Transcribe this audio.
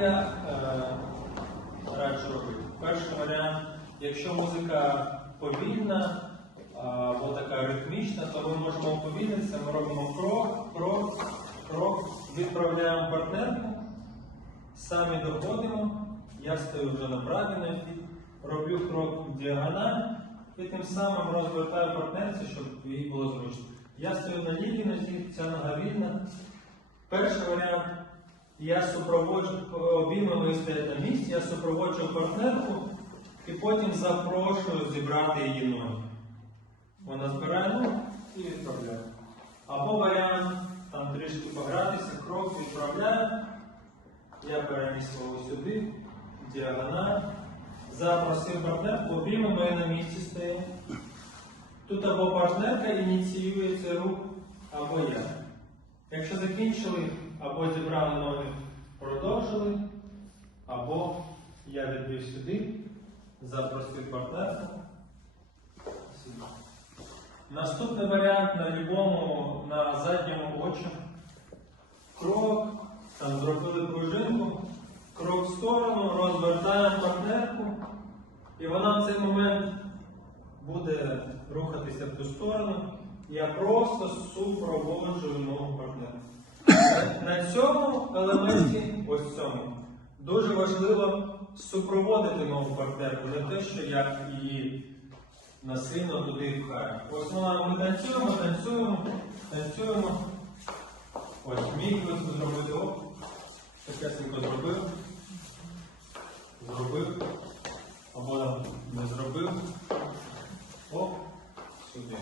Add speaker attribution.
Speaker 1: я е, раджу робити? Перший варіант, якщо музика повільна або така ритмічна, то ми можемо уповільнитися, ми робимо крок, крок, крок, відправляємо партнерку, самі доходимо, я стою вже на правій нозі, роблю крок в діагональ і тим самим розвертаю партнерці, щоб їй було зручно. Я стою на лівій нозі, ця нога вільна. Перший варіант. Я супроводжу, обійми мої стоять на місці, я супроводжу партнерку і потім запрошую зібрати її ноги. Вона збирає ноги і відправляє. Або варіант там трішки погратися, крок відправляю. Я переніс свого сюди, діагональ. Запросив партнерку, обійми мої на місці стоять. Тут або партнерка ініціює цей рух, або я. Якщо закінчили, або зібрали ноги, продовжили, або я відбив сюди, запросив партнерку. Наступний варіант на любому, на задньому очі. Крок, там зробили пружинку, крок в сторону, розвертаємо партнерку, і вона в цей момент буде рухатися в ту сторону. Я просто супроводжую ногу партнера. На цьому елементі, ось цьому, дуже важливо супроводити ногу партнерку, не те, що я її насильно туди пхаю. Ось вона ми танцюємо, танцюємо, танцюємо. Ось міг би зробити оп. Такесенько зробив. Зробив. Або не зробив. Оп, сюди.